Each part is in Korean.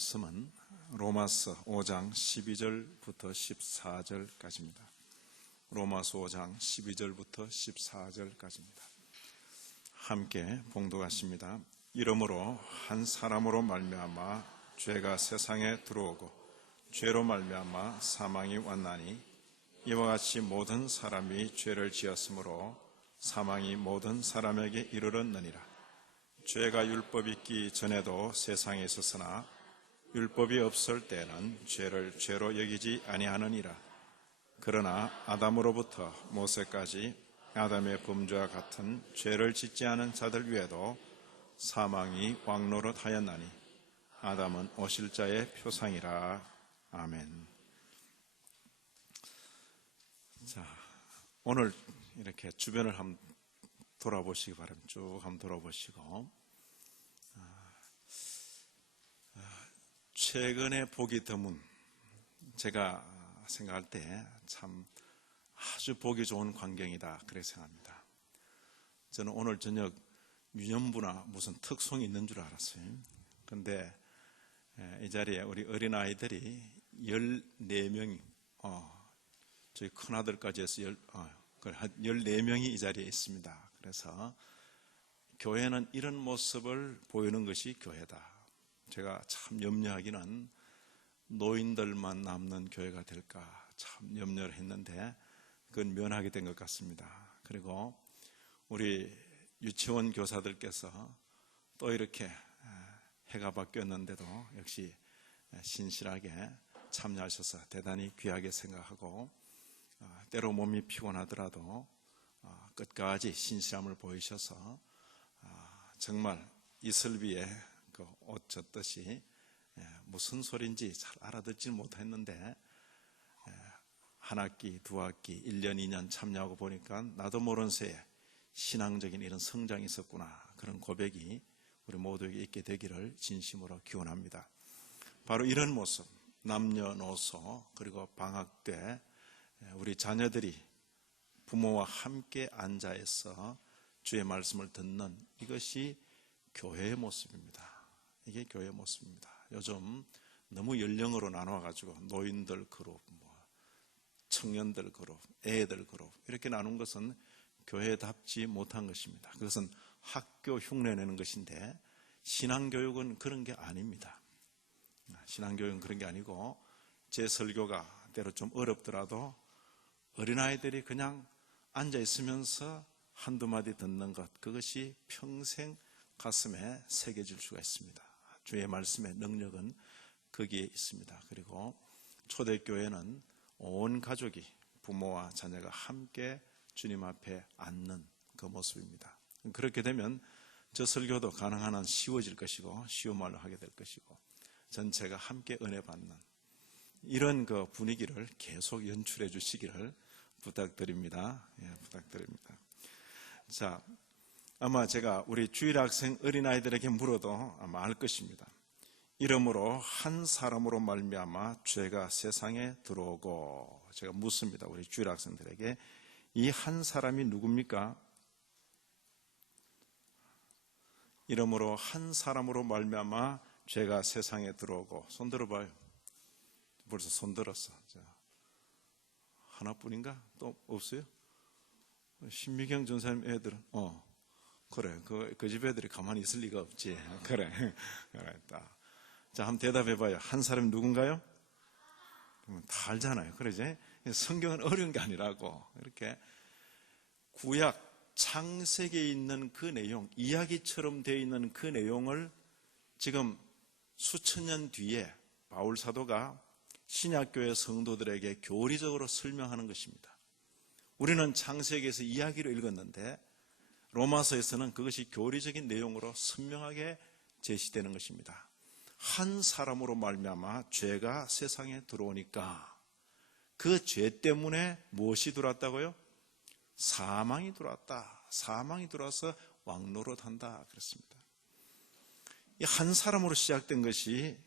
말씀은 로마서 5장 12절부터 14절까지입니다. 로마서 5장 12절부터 14절까지입니다. 함께 봉독하십니다. 이러므로 한 사람으로 말미암아 죄가 세상에 들어오고 죄로 말미암아 사망이 왔나니 이와 같이 모든 사람이 죄를 지었으므로 사망이 모든 사람에게 이르렀느니라. 죄가 율법이 있기 전에도 세상에 있었으나 율법이 없을 때는 죄를 죄로 여기지 아니하느니라. 그러나 아담으로부터 모세까지 아담의 범죄와 같은 죄를 짓지 않은 자들 위에도 사망이 왕노릇하였나니 아담은 오실 자의 표상이라. 아멘. 자, 오늘 이렇게 주변을 한번 돌아보시기 바랍니다. 쭉 한번 돌아보시고 최근에 보기 드문, 제가 생각할 때 참 아주 보기 좋은 광경이다 그렇게 생각합니다. 저는 오늘 저녁 유년부나 무슨 특송이 있는 줄 알았어요. 그런데 이 자리에 우리 어린아이들이 14명이 저희 큰아들까지 해서 14명이 이 자리에 있습니다. 그래서 교회는 이런 모습을 보이는 것이 교회다. 제가 참 염려하기는 노인들만 남는 교회가 될까 참 염려를 했는데 그건 면하게 된 것 같습니다. 그리고 우리 유치원 교사들께서 또 이렇게 해가 바뀌었는데도 역시 신실하게 참여하셔서 대단히 귀하게 생각하고 때로 몸이 피곤하더라도 끝까지 신실함을 보이셔서 정말 이슬비에 그 옷 젖듯이 무슨 소리인지 잘 알아듣지 못했는데 한 학기, 두 학기, 1년, 2년 참여하고 보니까 나도 모르는 새에 신앙적인 이런 성장이 있었구나. 그런 고백이 우리 모두에게 있게 되기를 진심으로 기원합니다. 바로 이런 모습, 남녀노소 그리고 방학 때 우리 자녀들이 부모와 함께 앉아 있어 주의 말씀을 듣는 이것이 교회의 모습입니다. 이게 교회의 모습입니다. 요즘 너무 연령으로 나눠가지고 노인들 그룹, 청년들 그룹, 애들 그룹 이렇게 나눈 것은 교회답지 못한 것입니다. 그것은 학교 흉내내는 것인데 신앙교육은 그런 게 아닙니다. 신앙교육은 그런 게 아니고 제 설교가 때로 좀 어렵더라도 어린아이들이 그냥 앉아있으면서 한두 마디 듣는 것, 그것이 평생 가슴에 새겨질 수가 있습니다. 주의 말씀의 능력은 거기에 있습니다. 그리고 초대교회는 온 가족이 부모와 자녀가 함께 주님 앞에 앉는 그 모습입니다. 그렇게 되면 저 설교도 가능한 한 쉬워질 것이고 쉬운 말로 하게 될 것이고 전체가 함께 은혜 받는 이런 그 분위기를 계속 연출해 주시기를 부탁드립니다. 부탁드립니다. 자, 아마 제가 우리 주일학생 어린아이들에게 물어도 아마 알 것입니다. 이러므로 한 사람으로 말미암아 죄가 세상에 들어오고, 제가 묻습니다. 우리 주일학생들에게 이 한 사람이 누굽니까? 이러므로 한 사람으로 말미암아 죄가 세상에 들어오고. 손 들어봐요. 벌써 손 들었어. 자, 하나뿐인가? 또 없어요? 신미경 전사님 애들은 그래 그 집 애들이 가만히 있을 리가 없지. 그래 딱. 자, 한번 대답해봐요. 한 사람이 누군가요? 다 알잖아요. 그러지? 성경은 어려운 게 아니라고. 이렇게 구약 창세기에 있는 그 내용, 이야기처럼 되어 있는 그 내용을 지금 수천 년 뒤에 바울 사도가 신약교회 성도들에게 교리적으로 설명하는 것입니다. 우리는 창세기에서 이야기로 읽었는데 로마서에서는 그것이 교리적인 내용으로 선명하게 제시되는 것입니다. 한 사람으로 말미암아 죄가 세상에 들어오니까 그 죄 때문에 무엇이 들어왔다고요? 사망이 들어왔다. 사망이 들어와서 왕노릇한다 그랬습니다. 이 한 사람으로 시작된 것이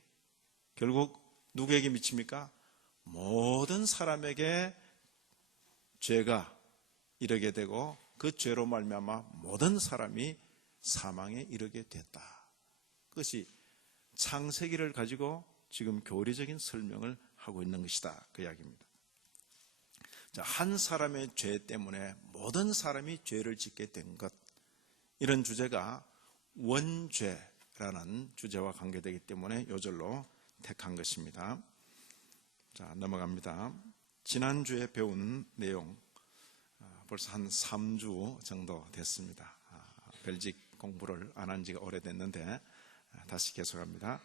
결국 누구에게 미칩니까? 모든 사람에게 죄가 이르게 되고 그 죄로 말미암아 모든 사람이 사망에 이르게 됐다. 그것이 창세기를 가지고 지금 교리적인 설명을 하고 있는 것이다, 그 이야기입니다. 자, 한 사람의 죄 때문에 모든 사람이 죄를 짓게 된 것, 이런 주제가 원죄라는 주제와 관계되기 때문에 요절로 택한 것입니다. 자, 넘어갑니다. 지난주에 배운 내용 벌써 한 3주 정도 됐습니다. 벨직 공부를 안 한 지가 오래됐는데 다시 계속합니다.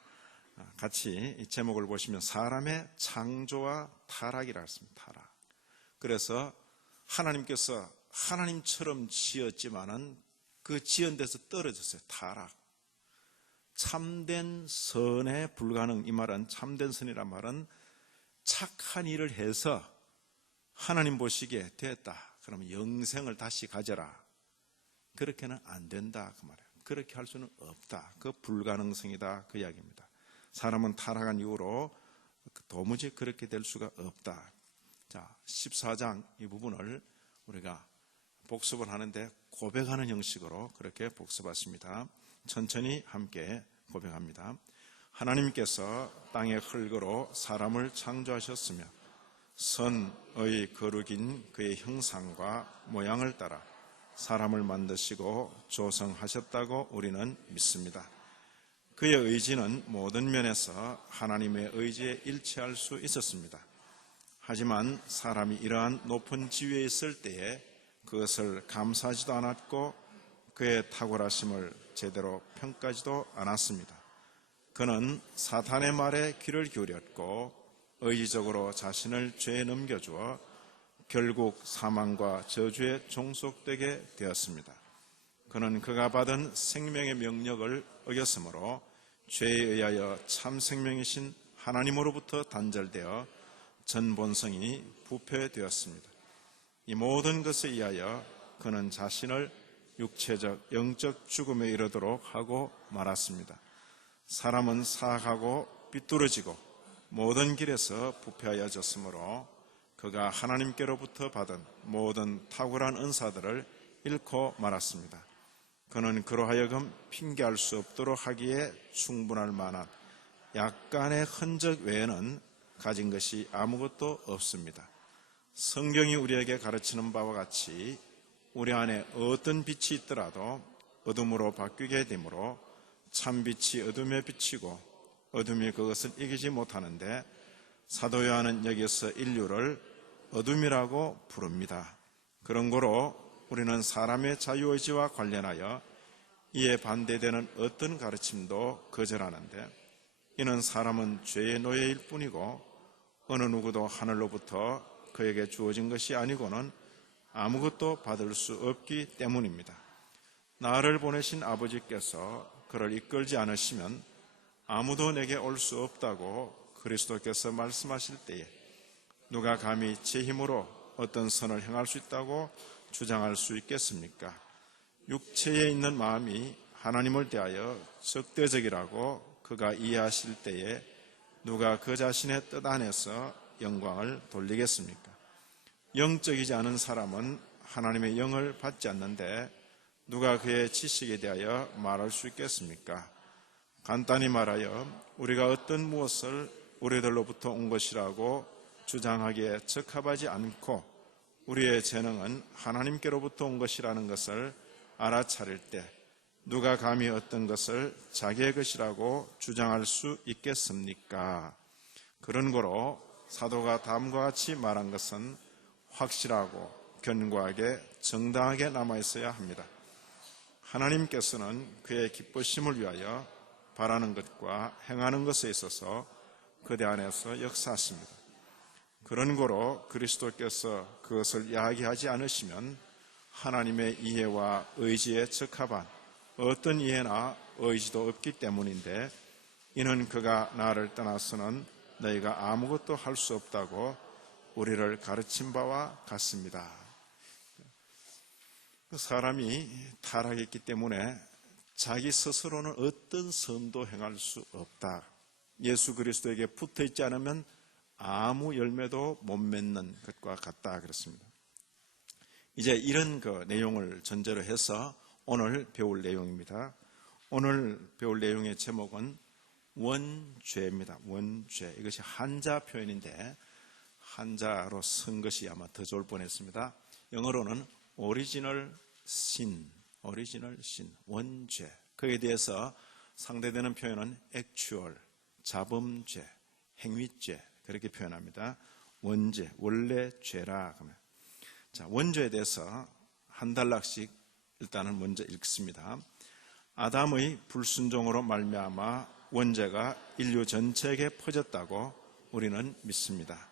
같이 이 제목을 보시면 사람의 창조와 타락이라 했습니다. 타락. 그래서 하나님께서 하나님처럼 지었지만은 그 지은 데서 떨어졌어요. 타락. 참된 선에 불가능, 이 말은 참된 선이란 말은 착한 일을 해서 하나님 보시기에 됐다, 그러면 영생을 다시 가져라, 그렇게는 안 된다, 그 말이에요. 그렇게 할 수는 없다, 그 불가능성이다, 그 이야기입니다. 사람은 타락한 이후로 도무지 그렇게 될 수가 없다. 자, 14장 이 부분을 우리가 복습을 하는데 고백하는 형식으로 그렇게 복습했습니다. 천천히 함께 고백합니다. 하나님께서 땅의 흙으로 사람을 창조하셨으며 선의 거룩인 그의 형상과 모양을 따라 사람을 만드시고 조성하셨다고 우리는 믿습니다. 그의 의지는 모든 면에서 하나님의 의지에 일치할 수 있었습니다. 하지만 사람이 이러한 높은 지위에 있을 때에 그것을 감사하지도 않았고 그의 탁월하심을 제대로 평가하지도 않았습니다. 그는 사탄의 말에 귀를 기울였고 의지적으로 자신을 죄에 넘겨주어 결국 사망과 저주에 종속되게 되었습니다. 그는 그가 받은 생명의 명령을 어겼으므로 죄에 의하여 참 생명이신 하나님으로부터 단절되어 전 본성이 부패되었습니다. 이 모든 것에 의하여 그는 자신을 육체적, 영적 죽음에 이르도록 하고 말았습니다. 사람은 사악하고 삐뚤어지고 모든 길에서 부패하여졌으므로 그가 하나님께로부터 받은 모든 탁월한 은사들을 잃고 말았습니다. 그는 그로 하여금 핑계할 수 없도록 하기에 충분할 만한 약간의 흔적 외에는 가진 것이 아무것도 없습니다. 성경이 우리에게 가르치는 바와 같이 우리 안에 어떤 빛이 있더라도 어둠으로 바뀌게 되므로 참빛이 어둠에 비치고 어둠이 그것을 이기지 못하는데 사도 요한은 여기서 인류를 어둠이라고 부릅니다. 그런 거로 우리는 사람의 자유의지와 관련하여 이에 반대되는 어떤 가르침도 거절하는데 이는 사람은 죄의 노예일 뿐이고 어느 누구도 하늘로부터 그에게 주어진 것이 아니고는 아무것도 받을 수 없기 때문입니다. 나를 보내신 아버지께서 그를 이끌지 않으시면 아무도 내게 올 수 없다고 그리스도께서 말씀하실 때에 누가 감히 제 힘으로 어떤 선을 행할 수 있다고 주장할 수 있겠습니까? 육체에 있는 마음이 하나님을 대하여 적대적이라고 그가 이해하실 때에 누가 그 자신의 뜻 안에서 영광을 돌리겠습니까? 영적이지 않은 사람은 하나님의 영을 받지 않는데 누가 그의 지식에 대하여 말할 수 있겠습니까? 간단히 말하여 우리가 어떤 무엇을 우리들로부터 온 것이라고 주장하기에 적합하지 않고 우리의 재능은 하나님께로부터 온 것이라는 것을 알아차릴 때 누가 감히 어떤 것을 자기의 것이라고 주장할 수 있겠습니까? 그런 거로 사도가 다음과 같이 말한 것은 확실하고 견고하게 정당하게 남아있어야 합니다. 하나님께서는 그의 기쁘심을 위하여 바라는 것과 행하는 것에 있어서 그대 안에서 역사하십니다. 그런 거로 그리스도께서 그것을 야기하지 않으시면 하나님의 이해와 의지에 적합한 어떤 이해나 의지도 없기 때문인데 이는 그가 나를 떠나서는 너희가 아무것도 할 수 없다고 우리를 가르친 바와 같습니다. 사람이 타락했기 때문에 자기 스스로는 어떤 선도 행할 수 없다. 예수 그리스도에게 붙어있지 않으면 아무 열매도 못 맺는 것과 같다 그랬습니다. 이제 이런 그 내용을 전제로 해서 오늘 배울 내용입니다. 오늘 배울 내용의 제목은 원죄입니다. 원죄. 이것이 한자 표현인데 한자로 쓴 것이 아마 더 좋을 뻔했습니다. 영어로는 오리지널 신, 원죄. 그에 대해서 상대되는 표현은 actual, 자범죄, 행위죄 그렇게 표현합니다. 원죄, 원래 죄라. 자, 원죄에 대해서 한 단락씩 일단은 먼저 읽습니다. 아담의 불순종으로 말미암아 원죄가 인류 전체에게 퍼졌다고 우리는 믿습니다.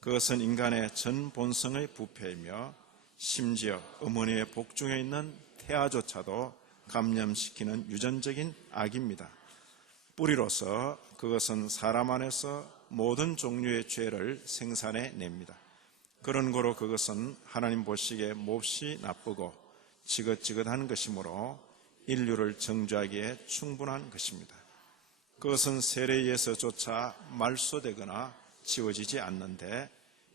그것은 인간의 전 본성의 부패이며 심지어 어머니의 복중에 있는 태아조차도 감염시키는 유전적인 악입니다. 뿌리로서 그것은 사람 안에서 모든 종류의 죄를 생산해냅니다. 그런 거로 그것은 하나님 보시기에 몹시 나쁘고 지긋지긋한 것이므로 인류를 정죄하기에 충분한 것입니다. 그것은 세례에 의해서조차 말소되거나 지워지지 않는데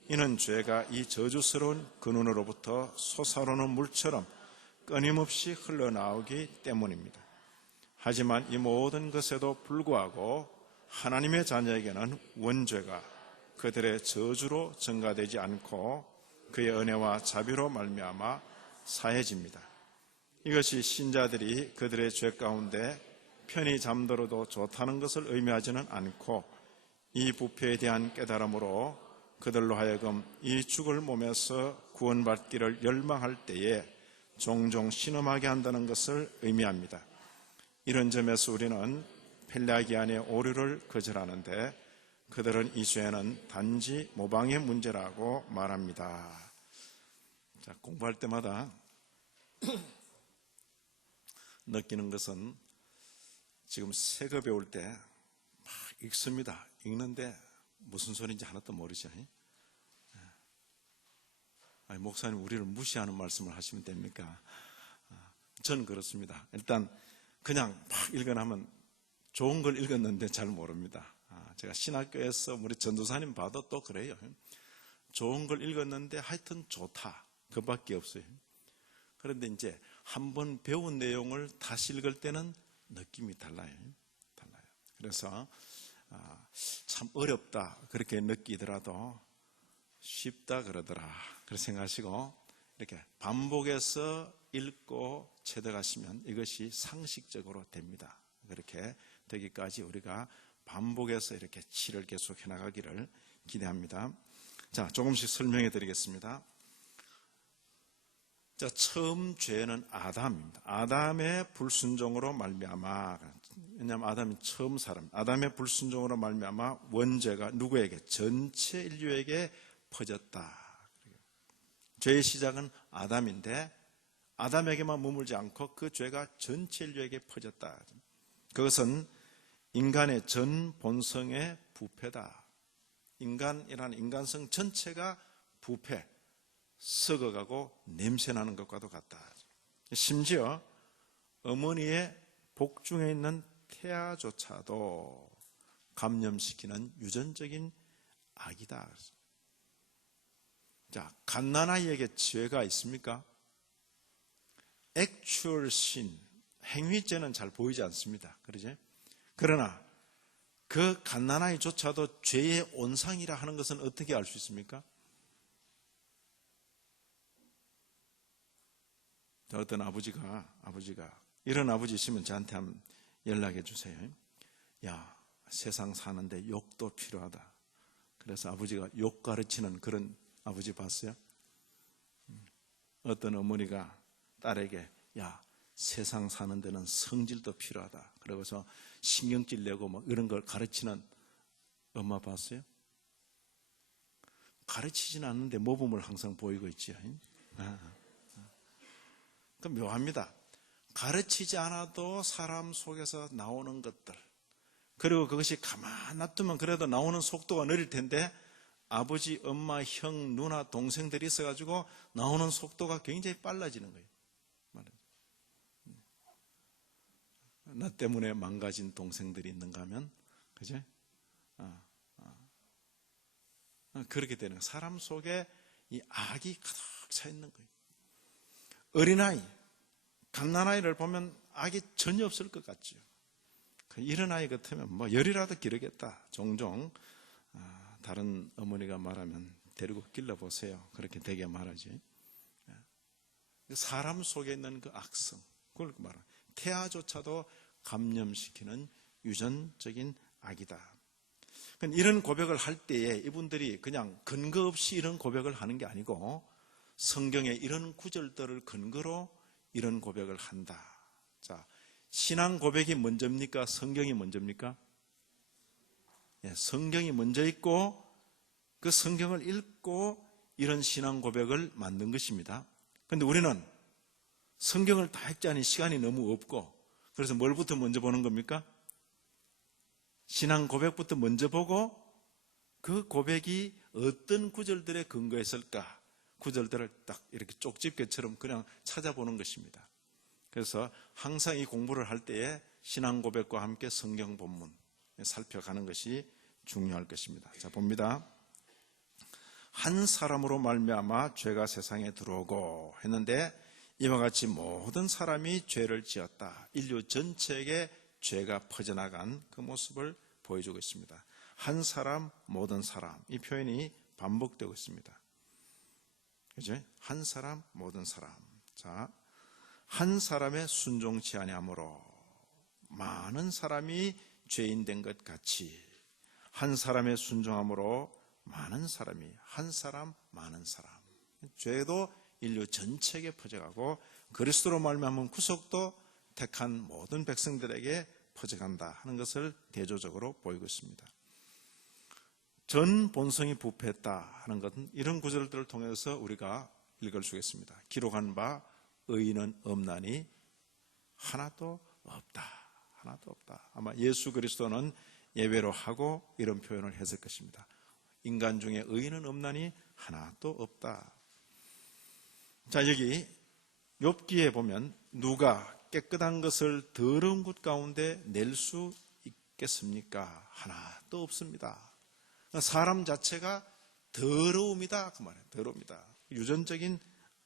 이는 죄가 이 저주스러운 근원으로부터 솟아오르는 물처럼 끊임없이 흘러나오기 때문입니다. 하지만 이 모든 것에도 불구하고 하나님의 자녀에게는 원죄가 그들의 저주로 증가되지 않고 그의 은혜와 자비로 말미암아 사해집니다. 이것이 신자들이 그들의 죄 가운데 편히 잠들어도 좋다는 것을 의미하지는 않고 이 부패에 대한 깨달음으로 그들로 하여금 이 죽을 몸에서 구원받기를 열망할 때에 종종 신음하게 한다는 것을 의미합니다. 이런 점에서 우리는 펠라기안의 오류를 거절하는데 그들은 이 죄는 단지 모방의 문제라고 말합니다. 자, 공부할 때마다 느끼는 것은 지금 새 거 배울 때 막 읽습니다. 읽는데 무슨 소리인지 하나도 모르죠. 아니, 목사님 우리를 무시하는 말씀을 하시면 됩니까? 저는 그렇습니다. 일단 그냥 막 읽어나면 좋은 걸 읽었는데 잘 모릅니다. 제가 신학교에서 우리 전도사님 봐도 또 그래요. 좋은 걸 읽었는데 하여튼 좋다. 그밖에 없어요. 그런데 이제 한번 배운 내용을 다시 읽을 때는 느낌이 달라요. 그래서 참 어렵다 그렇게 느끼더라도 쉽다 그러더라 그렇게 생각하시고 이렇게 반복해서 읽고 체득하시면 이것이 상식적으로 됩니다. 그렇게 되기까지 우리가 반복해서 이렇게 치를 계속해 나가기를 기대합니다. 자, 조금씩 설명해 드리겠습니다. 자, 처음 죄는 아담입니다. 아담의 불순종으로 말미암아, 왜냐하면 아담이 처음 사람, 아담의 불순종으로 말미암아 원죄가 누구에게? 전체 인류에게 퍼졌다. 죄의 시작은 아담인데 아담에게만 머물지 않고 그 죄가 전체 인류에게 퍼졌다. 그것은 인간의 전 본성의 부패다. 인간이라는 인간성 전체가 부패, 썩어가고 냄새나는 것과도 같다. 심지어 어머니의 복중에 있는 태아조차도 감염시키는 유전적인 악이다. 자, 갓난아이에게 죄가 있습니까? actual sin, 행위죄는 잘 보이지 않습니다. 그러지? 그러나 그 갓난아이조차도 죄의 온상이라 하는 것은 어떻게 알 수 있습니까? 어떤 아버지가 이런 아버지 있으면 저한테 한번 연락해 주세요. 야, 세상 사는데 욕도 필요하다. 그래서 아버지가 욕 가르치는 그런 아버지 봤어요? 어떤 어머니가 딸에게 야, 세상 사는 데는 성질도 필요하다. 그러고서 신경질 내고 뭐 이런 걸 가르치는 엄마 봤어요? 가르치지는 않는데 모범을 항상 보이고 있지요. 그 묘합니다. 가르치지 않아도 사람 속에서 나오는 것들, 그리고 그것이 가만 놔두면 그래도 나오는 속도가 느릴 텐데 아버지, 엄마, 형, 누나, 동생들이 있어가지고 나오는 속도가 굉장히 빨라지는 거예요. 나 때문에 망가진 동생들이 있는가 하면, 그죠? 그렇게 되는 거예요. 사람 속에 이 악이 가득 차 있는 거예요. 어린아이, 갓난아이를 보면 악이 전혀 없을 것 같죠. 이런 아이 같으면 뭐 열이라도 기르겠다. 종종 다른 어머니가 말하면 데리고 길러보세요. 그렇게 되게 말하지. 사람 속에 있는 그 악성, 그걸 말합니다. 태아조차도 감염시키는 유전적인 악이다. 이런 고백을 할 때에 이분들이 그냥 근거 없이 이런 고백을 하는 게 아니고 성경의 이런 구절들을 근거로 이런 고백을 한다. 자, 신앙 고백이 먼저입니까? 성경이 먼저입니까? 성경이 먼저 있고 그 성경을 읽고 이런 신앙 고백을 만든 것입니다. 그런데 우리는 성경을 다 읽자니 시간이 너무 없고 그래서 뭘부터 먼저 보는 겁니까? 신앙 고백부터 먼저 보고 그 고백이 어떤 구절들에 근거했을까? 구절들을 딱 이렇게 쪽집게처럼 그냥 찾아보는 것입니다. 그래서 항상 이 공부를 할 때에 신앙 고백과 함께 성경 본문 살펴가는 것이 중요할 것입니다. 자, 봅니다. 한 사람으로 말미암아 죄가 세상에 들어오고 했는데 이와 같이 모든 사람이 죄를 지었다. 인류 전체에게 죄가 퍼져나간 그 모습을 보여주고 있습니다. 한 사람, 모든 사람. 이 표현이 반복되고 있습니다. 그죠? 한 사람, 모든 사람. 자, 한 사람의 순종치 아니하므로 많은 사람이 죄인 된 것 같이 한 사람의 순종함으로 많은 사람이 한 사람, 많은 사람. 죄도 인류 전체에게 퍼져가고 그리스도로 말미암은 구속도 택한 모든 백성들에게 퍼져간다 하는 것을 대조적으로 보이고 있습니다. 전 본성이 부패했다 하는 것은 이런 구절들을 통해서 우리가 읽을 수 있습니다. 기록한 바 의인은 없나니 하나도 없다. 하나도 없다. 아마 예수 그리스도는 예외로 하고 이런 표현을 했을 것입니다. 인간 중에 의인은 없나니 하나도 없다. 자, 여기 욥기에 보면 누가 깨끗한 것을 더러운 것 가운데 낼 수 있겠습니까? 하나도 없습니다. 사람 자체가 더러움이다 그 말이에요. 더러움이다. 유전적인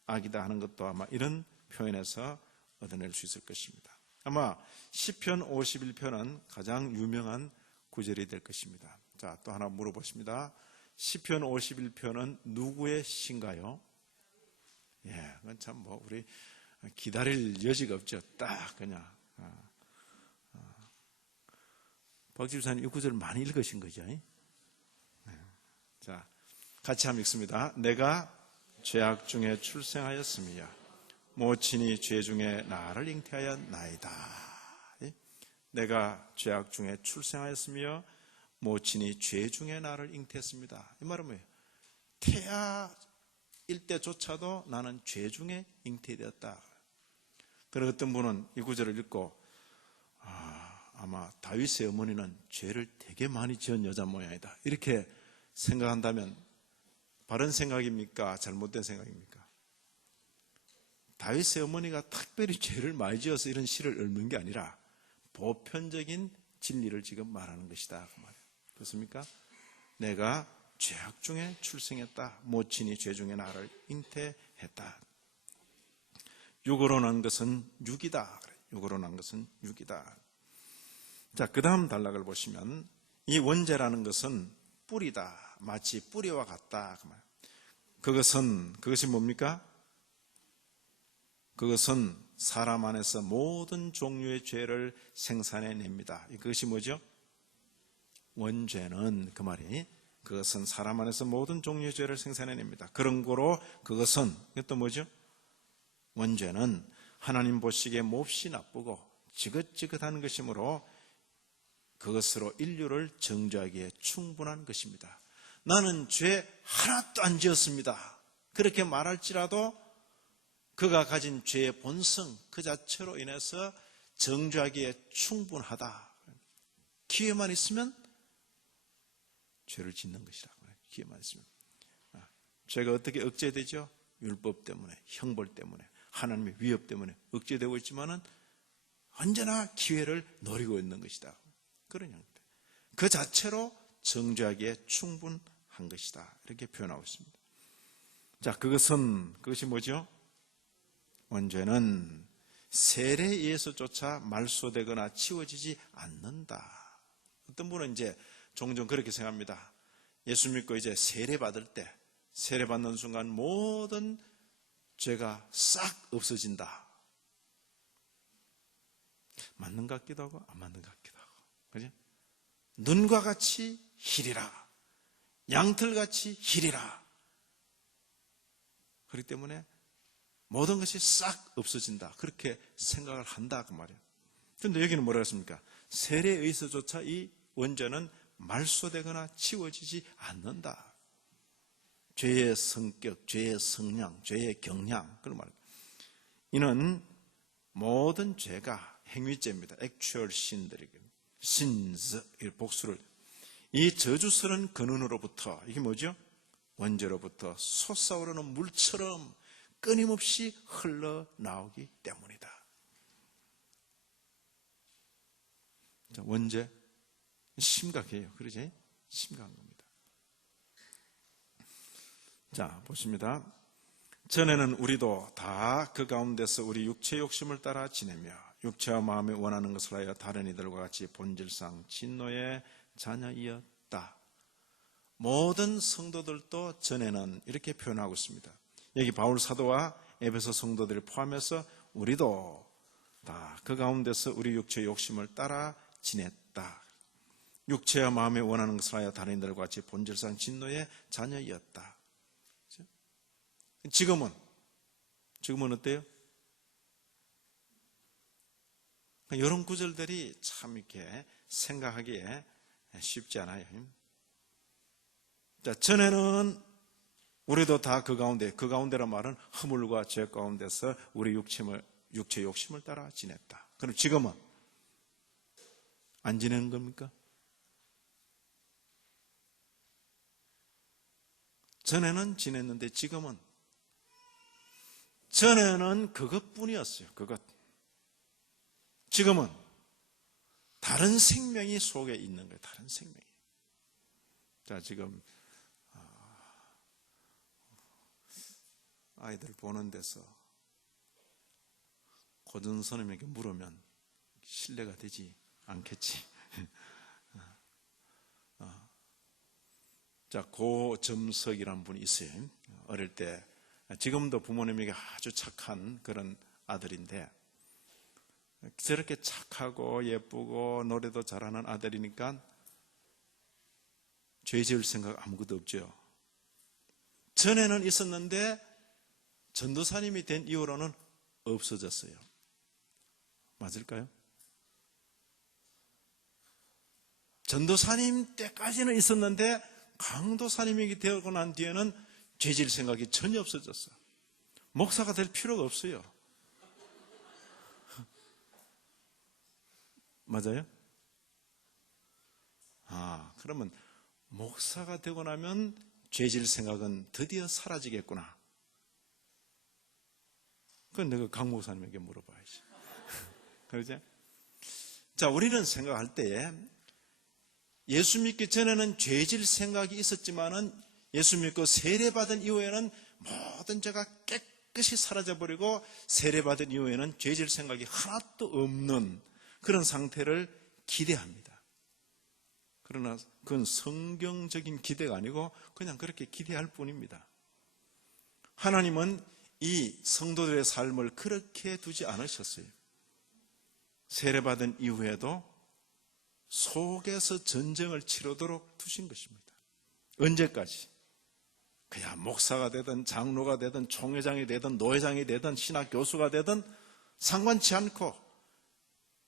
악이다 하는 것도 아마 이런 표현에서 얻어낼 수 있을 것입니다. 아마 시편 51편은 가장 유명한 구절이 될 것입니다. 자, 또 하나 물어보십니다. 시편 51편은 누구의 시인가요? 예, 그건 참 뭐 우리 기다릴 여지가 없죠. 딱 그냥. 박 집사님 이 구절 많이 읽으신 거죠? 네. 자, 같이 한번 읽습니다. 내가 죄악 중에 출생하였으며 모친이 죄 중에 나를 잉태하였나이다. 내가 죄악 중에 출생하였으며 모친이 죄 중에 나를 잉태했습니다. 이 말은 뭐예요? 태아일 때조차도 나는 죄 중에 잉태되었다. 그런 어떤 분은 이 구절을 읽고 아마 다윗의 어머니는 죄를 되게 많이 지은 여자 모양이다. 이렇게 생각한다면 바른 생각입니까? 잘못된 생각입니까? 다윗의 어머니가 특별히 죄를 많이 지어서 이런 시를 읊는 게 아니라 보편적인 진리를 지금 말하는 것이다. 그 말이에요. 그렇습니까? 내가 죄악 중에 출생했다. 모친이 죄 중에 나를 잉태했다. 육으로 난 것은 육이다. 육으로 난 것은 육이다. 자, 그 다음 단락을 보시면 이 원죄라는 것은 뿌리다. 마치 뿌리와 같다. 그 말. 그것이 뭡니까? 그것은 사람 안에서 모든 종류의 죄를 생산해냅니다. 그것이 뭐죠? 원죄는 그 말이 그것은 사람 안에서 모든 종류의 죄를 생산해냅니다. 그런 거로 그것은 이것도 뭐죠? 원죄는 하나님 보시기에 몹시 나쁘고 지긋지긋한 것이므로 그것으로 인류를 정죄하기에 충분한 것입니다. 나는 죄 하나도 안 지었습니다. 그렇게 말할지라도 그가 가진 죄의 본성 그 자체로 인해서 정죄하기에 충분하다. 기회만 있으면 죄를 짓는 것이라고 해요. 기회만 있으면. 죄가 어떻게 억제되죠? 율법 때문에, 형벌 때문에, 하나님의 위협 때문에 억제되고 있지만은 언제나 기회를 노리고 있는 것이다. 그런 형태. 그 자체로 정죄하기에 충분한 것이다. 이렇게 표현하고 있습니다. 자, 그것이 뭐죠? 원죄는 세례에 의해서조차 말소되거나 치워지지 않는다. 어떤 분은 이제 종종 그렇게 생각합니다. 예수 믿고 이제 세례 받을 때, 세례 받는 순간 모든 죄가 싹 없어진다. 맞는 것 같기도 하고 안 맞는 것 같기도 하고, 그죠? 눈과 같이 희리라, 양털같이 희리라. 그렇기 때문에 모든 것이 싹 없어진다, 그렇게 생각을 한다 그 말이에요. 그런데 여기는 뭐라고 했습니까? 세례에 의해서조차 이 원죄는 말소되거나 치워지지 않는다. 죄의 성격, 죄의 성량, 죄의 경량, 그런 말입니다. 이는 모든 죄가 행위죄입니다. actual sins, 복수를. 이 저주스러운 근원으로부터, 이게 뭐죠? 원죄로부터 솟아오르는 물처럼 끊임없이 흘러나오기 때문이다. 자, 원죄 심각해요. 그러지? 심각한 겁니다. 자, 보십니다. 전에는 우리도 다 그 가운데서 우리 육체의 욕심을 따라 지내며 육체와 마음이 원하는 것을 하여 다른 이들과 같이 본질상 진노의 자녀이었다. 모든 성도들도 전에는 이렇게 표현하고 있습니다. 여기 바울 사도와 에베소 성도들을 포함해서 우리도 다 그 가운데서 우리 육체의 욕심을 따라 지냈다. 육체와 마음에 원하는 것을 하여 다른 이들과 같이 본질상 진노의 자녀이었다. 지금은 어때요? 이런 구절들이 참 이렇게 생각하기에 쉽지 않아요. 자, 전에는 우리도 다 그 가운데란 말은 허물과 죄 가운데서 우리 육체 욕심을 따라 지냈다. 그럼 지금은 안 지내는 겁니까? 전에는 지냈는데 전에는 그것뿐이었어요. 그것. 지금은 다른 생명이 속에 있는 거예요. 다른 생명이. 자, 지금 아이들 보는 데서 고전 선생님에게 물으면 신뢰가 되지 않겠지. 자, 고점석이라는 분이 있어요. 어릴 때, 지금도 부모님에게 아주 착한 그런 아들인데, 저렇게 착하고 예쁘고 노래도 잘하는 아들이니까 죄 지을 생각 아무것도 없죠. 전에는 있었는데 전도사님이 된 이후로는 없어졌어요. 맞을까요? 전도사님 때까지는 있었는데 강도사님이 되고 난 뒤에는 죄질 생각이 전혀 없어졌어요. 목사가 될 필요가 없어요. 맞아요? 그러면 목사가 되고 나면 죄질 생각은 드디어 사라지겠구나. 그건 내가 강 목사님에게 물어봐야지. 그러죠? 자, 우리는 생각할 때에 예수 믿기 전에는 죄질 생각이 있었지만은 예수 믿고 세례받은 이후에는 모든 죄가 깨끗이 사라져버리고 세례받은 이후에는 죄질 생각이 하나도 없는 그런 상태를 기대합니다. 그러나 그건 성경적인 기대가 아니고 그냥 그렇게 기대할 뿐입니다. 하나님은 이 성도들의 삶을 그렇게 두지 않으셨어요. 세례받은 이후에도 속에서 전쟁을 치르도록 두신 것입니다. 언제까지? 그냥 목사가 되든 장로가 되든 총회장이 되든 노회장이 되든 신학 교수가 되든 상관치 않고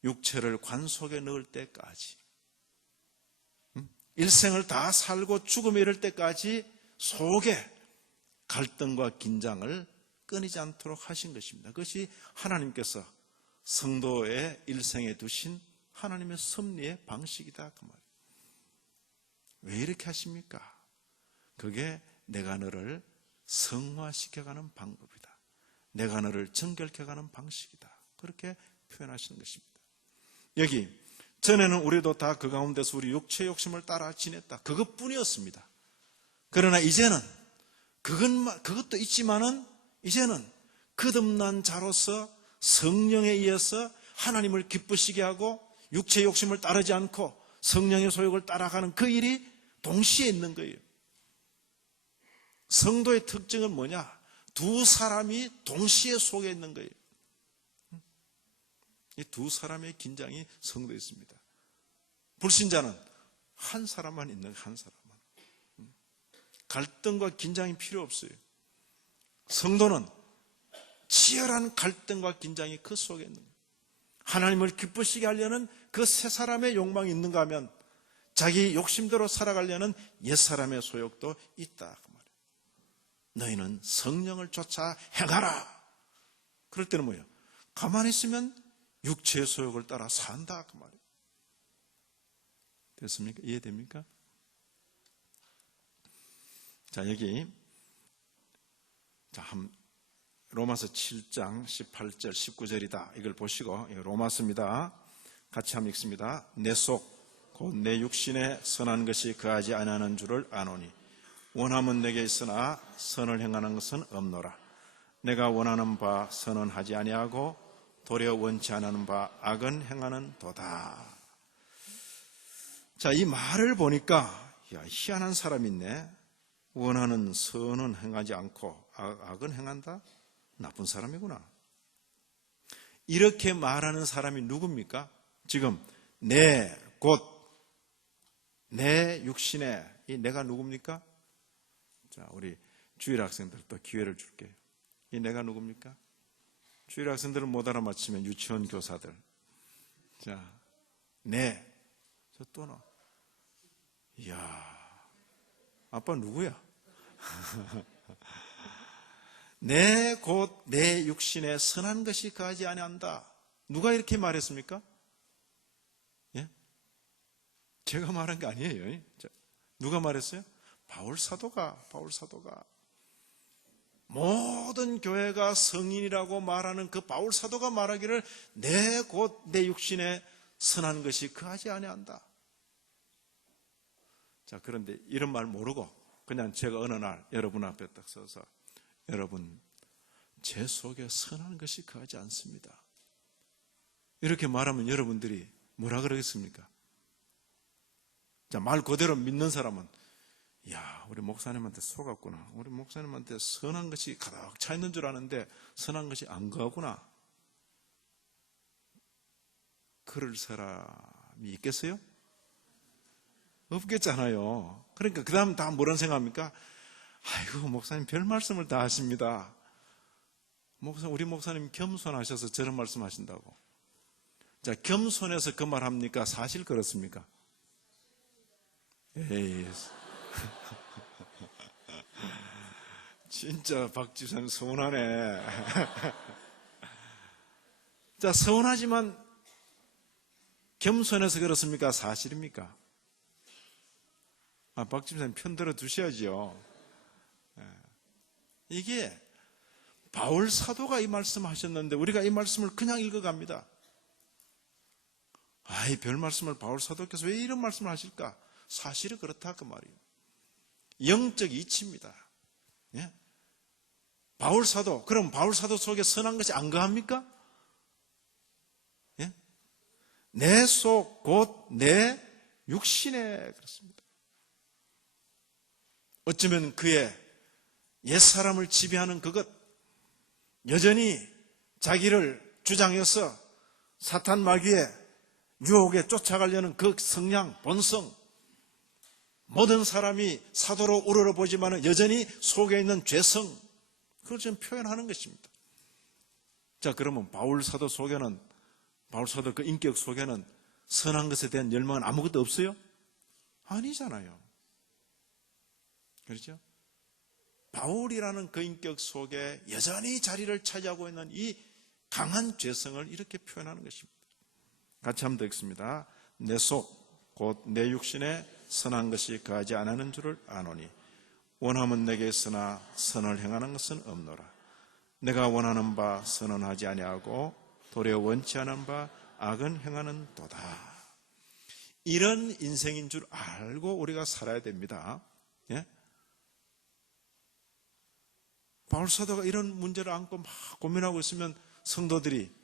육체를 관속에 넣을 때까지, 일생을 다 살고 죽음에 이를 때까지 속에 갈등과 긴장을 끊이지 않도록 하신 것입니다. 그것이 하나님께서 성도의 일생에 두신 하나님의 섭리의 방식이다 그 말이에요. 왜 이렇게 하십니까? 그게 내가 너를 성화시켜가는 방법이다. 내가 너를 정결케가는 방식이다. 그렇게 표현하시는 것입니다. 여기 전에는 우리도 다 그 가운데서 우리 육체의 욕심을 따라 지냈다. 그것뿐이었습니다. 그러나 이제는 그것도 있지만은 이제는 거듭난 자로서 성령에 의해서 하나님을 기쁘시게 하고 육체의 욕심을 따르지 않고 성령의 소욕을 따라가는 그 일이 동시에 있는 거예요. 성도의 특징은 뭐냐? 두 사람이 동시에 속에 있는 거예요. 이 두 사람의 긴장이 성도에 있습니다. 불신자는 한 사람만 있는 거예요. 한 사람만. 갈등과 긴장이 필요 없어요. 성도는 치열한 갈등과 긴장이 그 속에 있는 거예요. 하나님을 기쁘시게 하려는 그 세 사람의 욕망이 있는가 하면 자기 욕심대로 살아가려는 옛사람의 소욕도 있다 그 말이에요. 너희는 성령을 쫓아 행하라. 그럴 때는 뭐예요? 가만히 있으면 육체의 소욕을 따라 산다 그 말이에요. 됐습니까? 이해됩니까? 자, 여기 로마서 7장 18절 19절이다. 이걸 보시고 로마서입니다. 같이 한번 읽습니다. 내 속 곧 내 육신에 선한 것이 거하지 아니하는 줄을 아노니 원함은 내게 있으나 선을 행하는 것은 없노라. 내가 원하는 바 선은 하지 아니하고 도리어 원치 않는 바 악은 행하는 도다. 자, 이 말을 보니까 희한한 사람이 있네. 원하는 선은 행하지 않고 악은 행한다? 나쁜 사람이구나. 이렇게 말하는 사람이 누굽니까? 지금 곧 내 육신에 이 내가 누굽니까? 자, 우리 주일 학생들 또 기회를 줄게요. 이 내가 누굽니까? 주일 학생들은 못 알아맞히면 유치원 교사들. 자, 저 또 나. 이야, 아빠 누구야? 곧 내 육신에 선한 것이 거하지 아니한다. 누가 이렇게 말했습니까? 예? 제가 말한 게 아니에요. 누가 말했어요? 바울 사도가 모든 교회가 성인이라고 말하는 그 바울 사도가 말하기를 곧 내 육신에 선한 것이 거하지 아니한다. 자, 그런데 이런 말 모르고 그냥 제가 어느 날 여러분 앞에 딱 서서 여러분, 제 속에 선한 것이 거하지 않습니다. 이렇게 말하면 여러분들이 뭐라 그러겠습니까? 자, 말 그대로 믿는 사람은 우리 목사님한테 속았구나. 우리 목사님한테 선한 것이 가득 차 있는 줄 아는데 선한 것이 안 거하구나. 그럴 사람이 있겠어요? 없겠잖아요. 그러니까 그 다음 다 뭐란 생각합니까? 아이고, 목사님 별 말씀을 다 하십니다. 우리 목사님 겸손하셔서 저런 말씀 하신다고. 자, 겸손해서 그 말 합니까? 사실 그렇습니까? 에이. 진짜 박 집사님 서운하네. 자, 서운하지만 겸손해서 그렇습니까? 사실입니까? 박 집사님 편 들어 두셔야죠. 이게 바울 사도가 이 말씀 하셨는데 우리가 이 말씀을 그냥 읽어갑니다. 별 말씀을 바울 사도께서 왜 이런 말씀을 하실까? 사실은 그렇다 그 말이에요. 영적 이치입니다. 예? 바울 사도, 그럼 바울 사도 속에 선한 것이 안 거합니까? 예? 내 속 곧 내 육신에 그렇습니다. 어쩌면 그의 옛사람을 지배하는 그것, 여전히 자기를 주장해서 사탄 마귀의 유혹에 쫓아가려는 그 성향, 본성, 모든 사람이 사도로 우러러보지만 여전히 속에 있는 죄성, 그걸 지금 표현하는 것입니다. 자, 그러면 바울 사도 속에는, 바울 사도 그 인격 속에는 선한 것에 대한 열망은 아무것도 없어요? 아니잖아요. 그렇죠? 바울이라는 그 인격 속에 여전히 자리를 차지하고 있는 이 강한 죄성을 이렇게 표현하는 것입니다. 같이 한번 더 읽습니다. 내 속, 곧 내 육신에 선한 것이 거하지 않는 줄을 아노니 원함은 내게 있으나 선을 행하는 것은 없노라. 내가 원하는 바 선은 하지 아니하고 도리어 원치 않은 바 악은 행하는 도다. 이런 인생인 줄 알고 우리가 살아야 됩니다. 예? 바울 사도가 이런 문제를 안고 막 고민하고 있으면 성도들이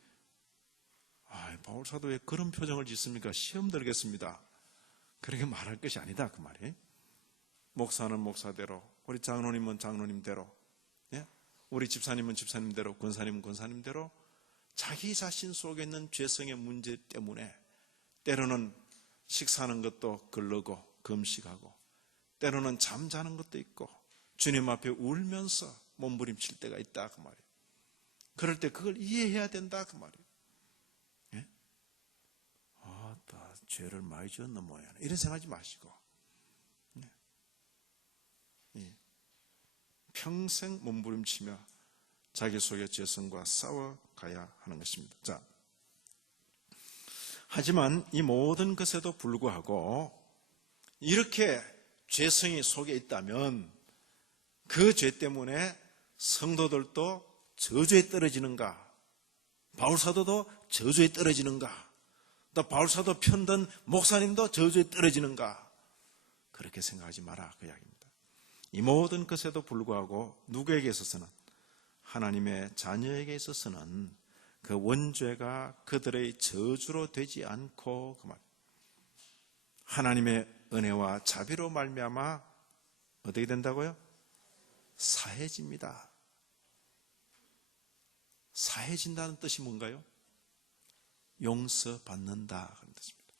바울 사도 왜 그런 표정을 짓습니까? 시험 들겠습니다. 그렇게 말할 것이 아니다 그 말이에요. 목사는 목사대로, 우리 장로님은 장로님대로, 우리 집사님은 집사님대로, 권사님은 권사님대로 자기 자신 속에 있는 죄성의 문제 때문에 때로는 식사하는 것도 거르고 금식하고 때로는 잠자는 것도 있고 주님 앞에 울면서 몸부림칠 때가 있다 그 말이에요. 그럴 때 그걸 이해해야 된다 그 말이에요. 나 죄를 많이 지었나 뭐야 이런 생각하지 마시고 평생 몸부림치며 자기 속의 죄성과 싸워가야 하는 것입니다. 자, 하지만 이 모든 것에도 불구하고 이렇게 죄성이 속에 있다면 그 죄 때문에 성도들도 저주에 떨어지는가? 바울사도도 저주에 떨어지는가? 또 바울사도 편든 목사님도 저주에 떨어지는가? 그렇게 생각하지 마라 그 이야기입니다. 이 모든 것에도 불구하고 누구에게 있어서는 하나님의 자녀에게 있어서는 그 원죄가 그들의 저주로 되지 않고 그 말. 하나님의 은혜와 자비로 말미암아 어떻게 된다고요? 사해집니다. 사해진다는 뜻이 뭔가요? 용서받는다 그런 뜻입니다.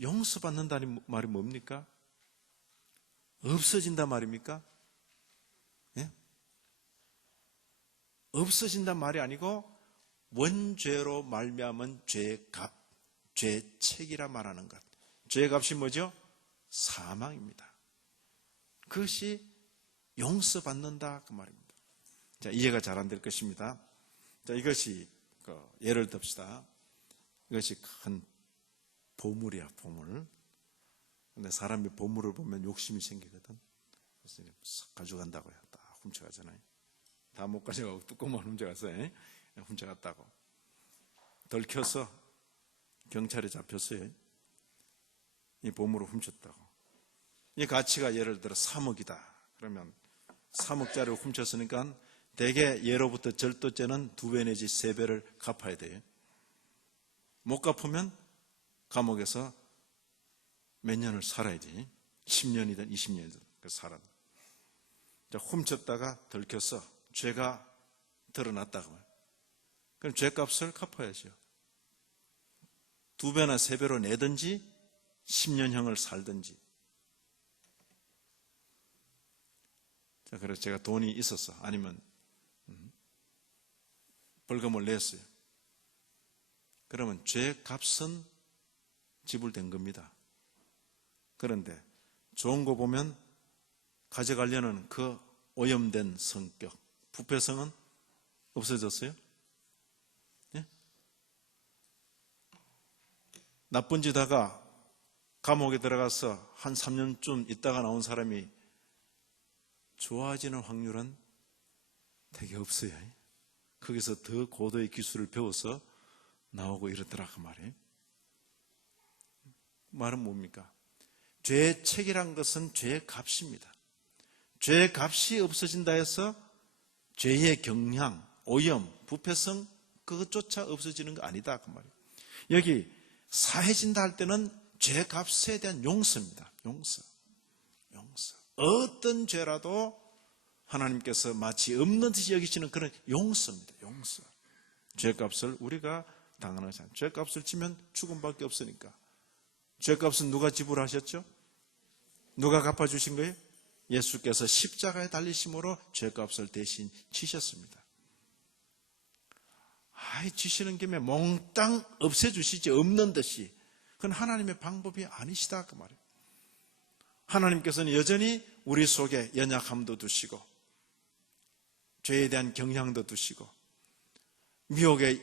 용서받는다는 말이 뭡니까? 없어진다 말입니까? 없어진다 말이 아니고 원죄로 말미암은 죄의 값, 죄의 책이라 말하는 것. 죄의 값이 뭐죠? 사망입니다. 그것이 용서받는다 그 말입니다. 자, 이해가 잘 안 될 것입니다. 자, 이것이 예를 듭시다. 이것이 큰 보물이야, 보물. 근데 사람이 보물을 보면 욕심이 생기거든. 그래서 싹 가져간다고요. 다 훔쳐가잖아요. 다 못 가져가고 뚜껑만 훔쳐갔어요. 훔쳐갔다고. 덜켜서 경찰에 잡혔어요. 이 보물을 훔쳤다고. 이 가치가 예를 들어 3억이다. 그러면 3억짜리를 훔쳤으니까 대개 예로부터 절도죄는 2배 내지 3배를 갚아야 돼요. 못 갚으면 감옥에서 몇 년을 살아야지. 10년이든 20년이든 살아. 훔쳤다가 들켜서 죄가 드러났다고. 그럼 죄값을 갚아야죠. 2배나 3배로 내든지 10년형을 살든지. 자, 그래서 제가 돈이 있었어. 아니면 벌금을 냈어요. 그러면 죄값은 지불된 겁니다. 그런데 좋은 거 보면 가져가려는 그 오염된 성격, 부패성은 없어졌어요? 예? 나쁜 짓 하다가 감옥에 들어가서 한 3년쯤 있다가 나온 사람이 좋아지는 확률은 되게 없어요. 거기서 더 고도의 기술을 배워서 나오고 이러더라 그 말이에요. 말은 뭡니까? 죄의 책이란 것은 죄의 값입니다. 죄의 값이 없어진다 해서 죄의 경향, 오염, 부패성 그것조차 없어지는 거 아니다 그 말이에요. 여기 사해진다 할 때는 죄 값에 대한 용서입니다. 용서. 어떤 죄라도 하나님께서 마치 없는 듯이 여기시는 그런 용서입니다. 용서. 죄값을 우리가 당하는 것이 아니에요. 죄값을 치면 죽음밖에 없으니까. 죄값은 누가 지불하셨죠? 누가 갚아주신 거예요? 예수께서 십자가에 달리심으로 죄값을 대신 치셨습니다. 지시는 김에 몽땅 없애주시지 없는 듯이. 그건 하나님의 방법이 아니시다 그 말이에요. 하나님께서는 여전히 우리 속에 연약함도 두시고 죄에 대한 경향도 두시고 미혹에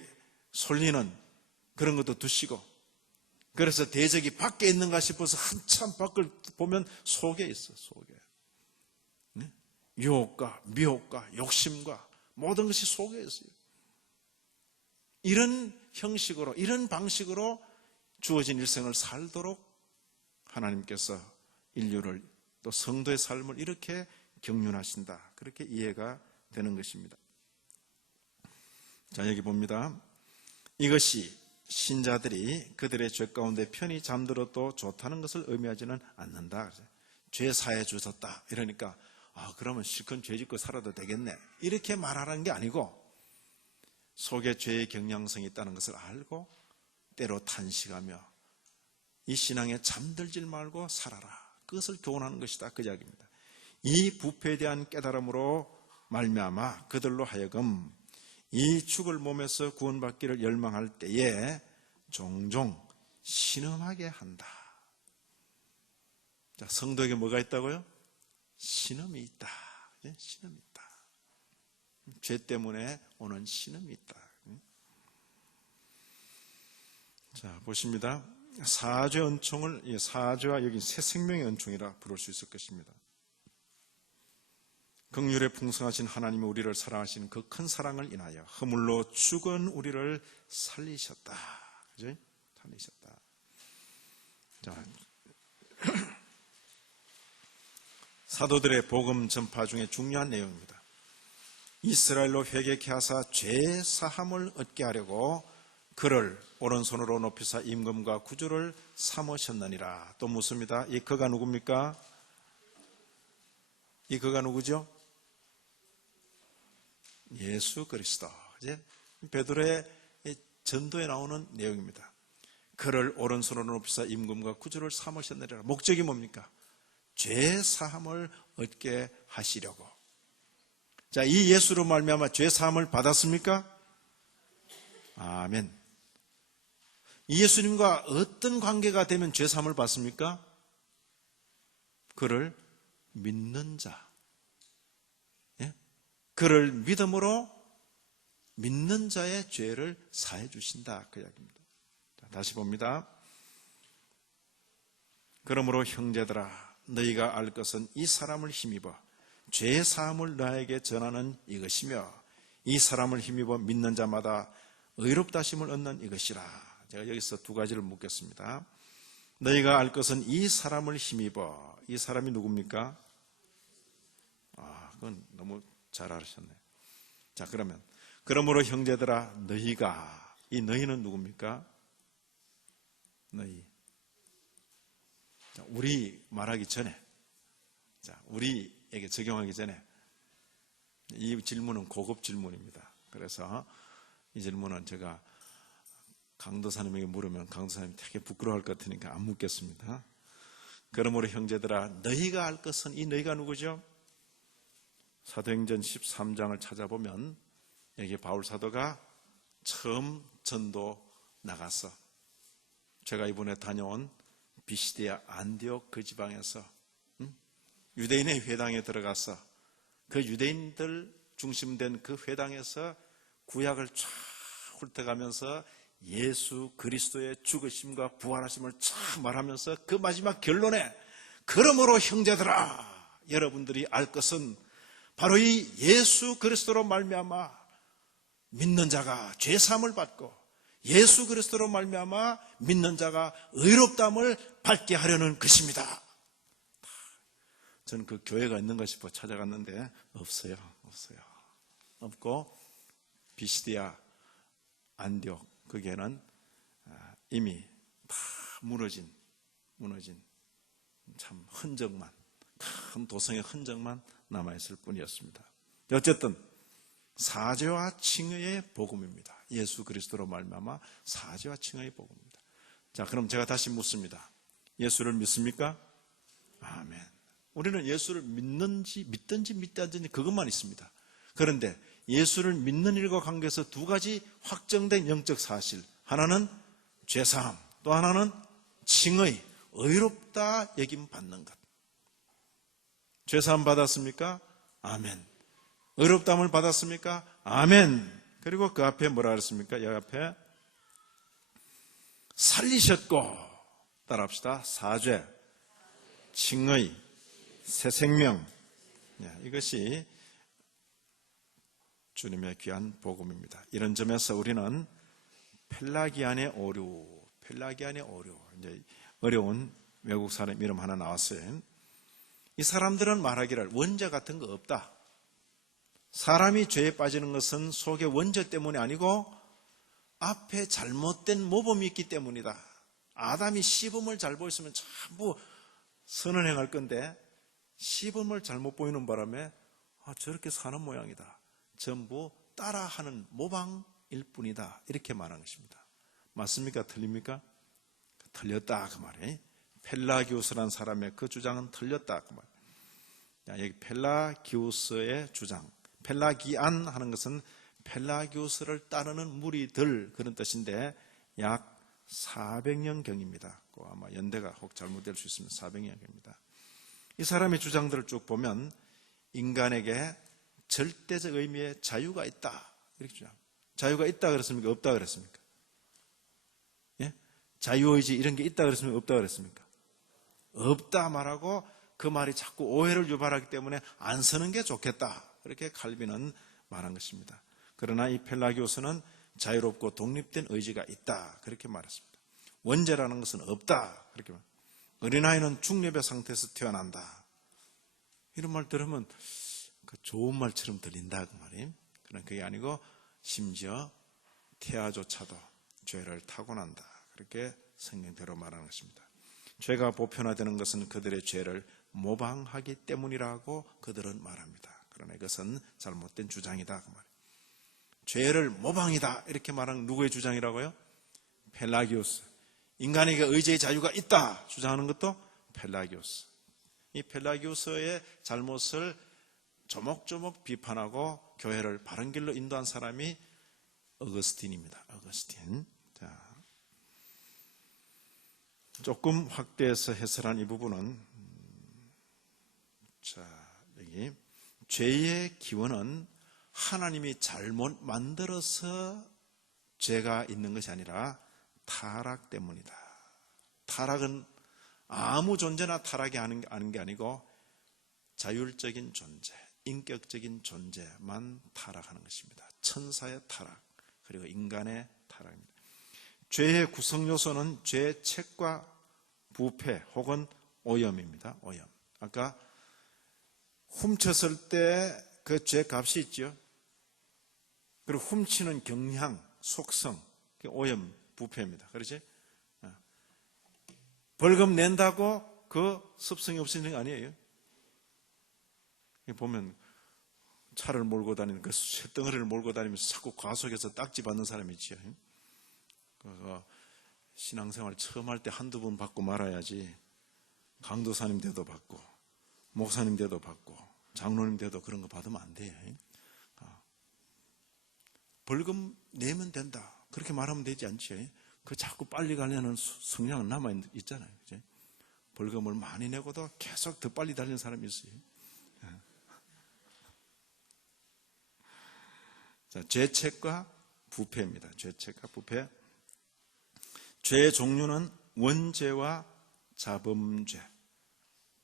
솔리는 그런 것도 두시고 그래서 대적이 밖에 있는가 싶어서 한참 밖을 보면 속에 있어. 속에. 유혹과 미혹과 욕심과 모든 것이 속에 있어요. 이런 형식으로 이런 방식으로 주어진 일생을 살도록 하나님께서 인류를 또 성도의 삶을 이렇게 경륜하신다. 그렇게 이해가 되는 것입니다. 자, 여기 봅니다. 이것이 신자들이 그들의 죄 가운데 편히 잠들어도 좋다는 것을 의미하지는 않는다. 죄 사해 주셨다. 이러니까 그러면 실컷 죄 짓고 살아도 되겠네. 이렇게 말하는 게 아니고 속에 죄의 경향성이 있다는 것을 알고 때로 탄식하며 이 신앙에 잠들질 말고 살아라. 그것을 교훈하는 것이다. 그 이야기입니다. 이 부패에 대한 깨달음으로 말미암아 그들로 하여금 이 죽을 몸에서 구원받기를 열망할 때에 종종 신음하게 한다. 자, 성도에게 뭐가 있다고요? 신음이 있다. 신음이 있다. 죄 때문에 오는 신음이 있다. 자, 보십니다. 사죄 은총을 사죄와 여기 새 생명의 은총이라 부를 수 있을 것입니다. 긍휼에 풍성하신 하나님이 우리를 사랑하시는 그 큰 사랑을 인하여 허물로 죽은 우리를 살리셨다. 그죠? 살리셨다. 자, 사도들의 복음 전파 중에 중요한 내용입니다. 이스라엘로 회개케 하사 죄 사함을 얻게 하려고 그를 오른손으로 높이사 임금과 구주를 삼으셨느니라. 또 묻습니다. 이 그가 누굽니까? 이 그가 누구죠? 예수 그리스도. 이제 베드로의 전도에 나오는 내용입니다. 그를 오른손으로 높이사 임금과 구주를 삼으셨느니라. 목적이 뭡니까? 죄 사함을 얻게 하시려고. 자, 이 예수로 말미암아 죄 사함을 받았습니까? 아멘. 이 예수님과 어떤 관계가 되면 죄 사함을 받습니까? 그를 믿는 자. 그를 믿음으로 믿는 자의 죄를 사해 주신다. 그 이야기입니다. 다시 봅니다. 그러므로 형제들아, 너희가 알 것은 이 사람을 힘입어 죄 사함을 너에게 전하는 이것이며 이 사람을 힘입어 믿는 자마다 의롭다 하심을 얻는 이것이라. 제가 여기서 두 가지를 묻겠습니다. 너희가 알 것은 이 사람을 힘입어. 이 사람이 누굽니까? 그건 너무 잘 알으셨네. 자, 그러므로 형제들아, 너희가, 이 너희는 누굽니까? 너희. 자, 우리 말하기 전에, 자, 우리에게 적용하기 전에, 이 질문은 고급 질문입니다. 그래서 이 질문은 제가 강도사님에게 물으면 강도사님이 되게 부끄러워할 것 같으니까 안 묻겠습니다. 그러므로 형제들아, 너희가 알 것은, 이 너희가 누구죠? 사도행전 13장을 찾아보면 여기 바울 사도가 처음 전도 나가서 제가 이번에 다녀온 비시디아 안디옥 그 지방에서 유대인의 회당에 들어가서 그 유대인들 중심된 그 회당에서 구약을 쫙 훑어가면서 예수 그리스도의 죽으심과 부활하심을 쫙 말하면서 그 마지막 결론에 그러므로 형제들아, 여러분들이 알 것은 바로 이 예수 그리스도로 말미암아 믿는 자가 죄 사함을 받고 예수 그리스도로 말미암아 믿는 자가 의롭다함을 받게 하려는 것입니다. 저는 그 교회가 있는가 싶어 찾아갔는데 없어요. 없고 비시디아 안디옥 거기에는 이미 다 무너진 참 흔적만, 큰 도성의 흔적만 남아있을 뿐이었습니다. 어쨌든 사죄와 칭의의 복음입니다. 예수 그리스도로 말미암아 사죄와 칭의의 복음입니다. 자, 그럼 제가 다시 묻습니다. 예수를 믿습니까? 아멘. 우리는 예수를 믿든지 믿지 않든지 그것만 있습니다. 그런데 예수를 믿는 일과 관계해서 두 가지 확정된 영적 사실, 하나는 죄사함, 또 하나는 칭의, 의롭다 여김 받는 것. 죄사함 받았습니까? 아멘. 의롭다함을 받았습니까? 아멘. 그리고 그 앞에 뭐라 그랬습니까? 여기 앞에 살리셨고, 따라합시다. 사죄, 칭의, 새 생명. 이것이 주님의 귀한 복음입니다. 이런 점에서 우리는 펠라기안의 오류, 이제 어려운 외국 사람 이름 하나 나왔어요. 이 사람들은 말하기를 원죄 같은 거 없다. 사람이 죄에 빠지는 것은 속의 원죄 때문이 아니고 앞에 잘못된 모범이 있기 때문이다. 아담이 시범을 잘 보였으면 전부 선을 행할 건데 시범을 잘못 보이는 바람에 저렇게 사는 모양이다. 전부 따라하는 모방일 뿐이다. 이렇게 말한 것입니다. 맞습니까? 틀립니까? 틀렸다 그 말이에요. 펠라기우스라는 사람의 그 주장은 틀렸다 그 말. 여기 펠라기우스의 주장, 펠라기안 하는 것은 펠라기우스를 따르는 무리들 그런 뜻인데 약 400년경입니다. 아마 연대가 혹 잘못될 수 있으면 400년경입니다. 이 사람의 주장들을 쭉 보면 인간에게 절대적 의미의 자유가 있다 이렇게 주장합니다. 자유가 있다 그랬습니까? 없다 그랬습니까? 예? 자유의지 이런 게 있다 그랬습니까? 없다 그랬습니까? 없다 말하고 그 말이 자꾸 오해를 유발하기 때문에 안 쓰는 게 좋겠다. 그렇게 칼빈은 말한 것입니다. 그러나 이 펠라기오스는 자유롭고 독립된 의지가 있다. 그렇게 말했습니다. 원죄라는 것은 없다. 그렇게 말합니다. 어린아이는 중립의 상태에서 태어난다. 이런 말 들으면 좋은 말처럼 들린다 그 말이에요. 그러나 그게 아니고 심지어 태아조차도 죄를 타고난다. 그렇게 성경대로 말하는 것입니다. 죄가 보편화되는 것은 그들의 죄를 모방하기 때문이라고 그들은 말합니다. 그러나 이것은 잘못된 주장이다 그 말이에요. 죄를 모방이다 이렇게 말하는 누구의 주장이라고요? 펠라기오스. 인간에게 의지의 자유가 있다 주장하는 것도 펠라기오스. 이 펠라기오스의 잘못을 조목조목 비판하고 교회를 바른 길로 인도한 사람이 어거스틴입니다. 어거스틴. 자, 조금 확대해서 해설한 이 부분은 여기 죄의 기원은 하나님이 잘못 만들어서 죄가 있는 것이 아니라 타락 때문이다. 타락은 아무 존재나 타락이 하는 게 아니고 자율적인 존재, 인격적인 존재만 타락하는 것입니다. 천사의 타락, 그리고 인간의 타락입니다. 죄의 구성 요소는 죄책과 부패 혹은 오염입니다. 오염. 아까 훔쳤을 때 그 죄 값이 있죠. 그리고 훔치는 경향, 속성, 오염, 부패입니다. 그렇지? 벌금 낸다고 그 습성이 없어지는 거 아니에요. 보면 차를 몰고 다니는 그 쇳덩어리를 몰고 다니면서 자꾸 과속해서 딱지 받는 사람이 있죠. 신앙생활 처음 할 때 한두 번 받고 말아야지. 강도사님 돼도 받고 목사님 돼도 받고 장로님 돼도 그런 거 받으면 안 돼요. 벌금 내면 된다. 그렇게 말하면 되지 않죠. 그 자꾸 빨리 가려는 성향은 남아있잖아요. 그치? 벌금을 많이 내고도 계속 더 빨리 달리는 사람이 있어요. 자, 죄책과 부패입니다. 죄책과 부패. 죄의 종류는 원죄와 자범죄.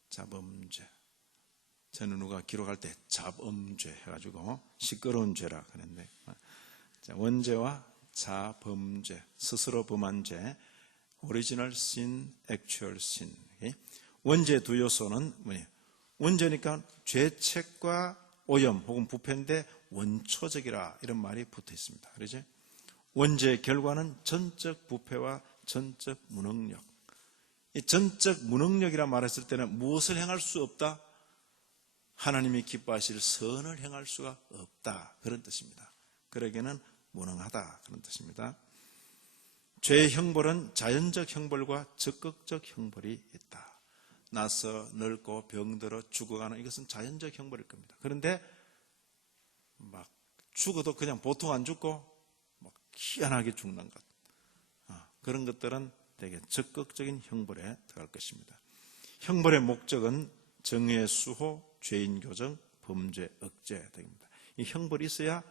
자범죄. 저는 누가 기록할 때 자범죄 해가지고 시끄러운 죄라 그랬는데, 원죄와 자범죄, 스스로 범한 죄, 오리지널 신, 액츄얼 신. 원죄 두 요소는 뭐냐? 원죄니까 죄책과 오염 혹은 부패인데 원초적이라 이런 말이 붙어 있습니다. 그렇죠? 원죄의 결과는 전적 부패와 전적 무능력. 이 전적 무능력이라 말했을 때는 무엇을 행할 수 없다? 하나님이 기뻐하실 선을 행할 수가 없다. 그런 뜻입니다. 그러기에는 무능하다. 그런 뜻입니다. 죄의 형벌은 자연적 형벌과 적극적 형벌이 있다. 나서 늙고 병들어 죽어가는 이것은 자연적 형벌일 겁니다. 그런데 막 죽어도 그냥 보통 안 죽고 막 희한하게 죽는 것. 그런 것들은 되게 적극적인 형벌에 들어갈 것입니다. 형벌의 목적은 정의의 수호, 죄인 교정, 범죄 억제 등입니다. 이 형벌이 있어야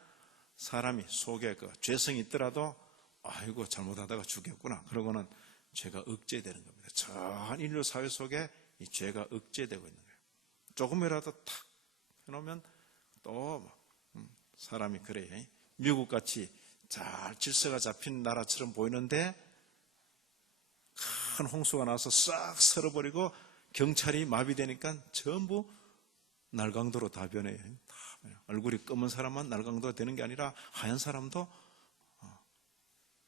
사람이 속에 그 죄성이 있더라도 아이고 잘못하다가 죽겠구나. 그러고는 죄가 억제되는 겁니다. 전 인류 사회 속에 이 죄가 억제되고 있는 거예요. 조금이라도 탁 해놓으면 또 사람이 그래. 미국같이 잘 질서가 잡힌 나라처럼 보이는데 큰 홍수가 나서 싹 쓸어버리고 경찰이 마비되니까 전부 날강도로 다 변해요. 얼굴이 검은 사람만 날강도가 되는 게 아니라 하얀 사람도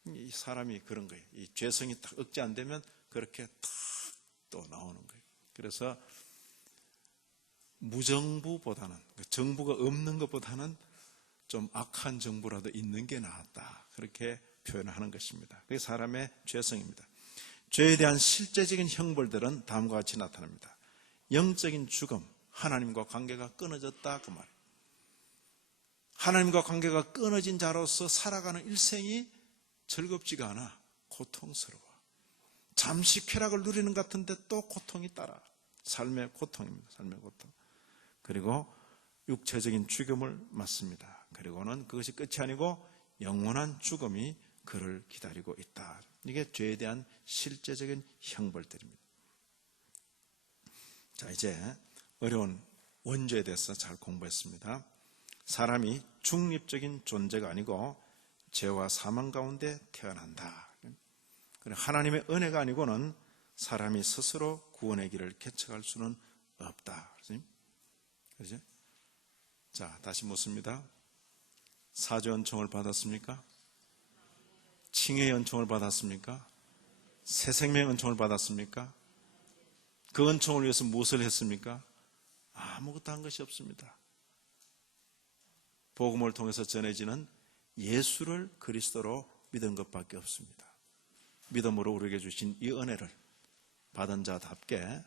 이 사람이 그런 거예요. 이 죄성이 딱 억제 안 되면 그렇게 탁 또 나오는 거예요. 그래서 무정부보다는, 정부가 없는 것보다는 좀 악한 정부라도 있는 게 낫다. 그렇게 표현하는 것입니다. 그게 사람의 죄성입니다. 죄에 대한 실제적인 형벌들은 다음과 같이 나타납니다. 영적인 죽음, 하나님과 관계가 끊어졌다 그 말이에요. 하나님과 관계가 끊어진 자로서 살아가는 일생이 즐겁지가 않아. 고통스러워. 잠시 쾌락을 누리는 것 같은데 또 고통이 따라. 삶의 고통입니다. 삶의 고통. 그리고 육체적인 죽음을 맞습니다. 그리고는 그것이 끝이 아니고 영원한 죽음이 그를 기다리고 있다. 이게 죄에 대한 실제적인 형벌들입니다. 자, 이제 어려운 원죄에 대해서 잘 공부했습니다. 사람이 중립적인 존재가 아니고 죄와 사망 가운데 태어난다. 그리고 하나님의 은혜가 아니고는 사람이 스스로 구원의 길을 개척할 수는 없다. 그렇죠? 자, 다시 묻습니다. 사죄 은총을 받았습니까? 칭의 은총을 받았습니까? 새 생명 은총을 받았습니까? 그 은총을 위해서 무엇을 했습니까? 아무것도 한 것이 없습니다. 복음을 통해서 전해지는 예수를 그리스도로 믿은 것밖에 없습니다. 믿음으로 우리에게 주신 이 은혜를 받은 자답게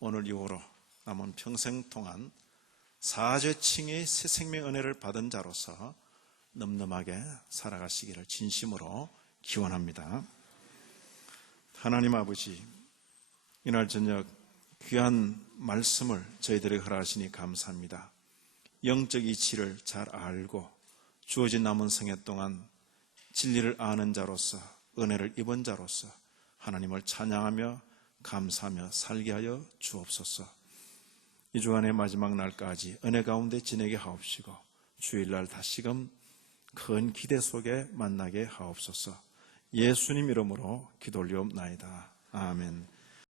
오늘 이후로 남은 평생 동안 사죄 칭의 새 생명 은혜를 받은 자로서 늠름하게 살아가시기를 진심으로 기원합니다. 하나님 아버지, 이날 저녁 귀한 말씀을 저희들에게 허락하시니 감사합니다. 영적 이치를 잘 알고 주어진 남은 생애 동안 진리를 아는 자로서, 은혜를 입은 자로서 하나님을 찬양하며 감사하며 살게 하여 주옵소서. 이 주간의 마지막 날까지 은혜 가운데 지내게 하옵시고 주일날 다시금 큰 기대 속에 만나게 하옵소서. 예수님 이름으로 기도 올리옵나이다. 아멘.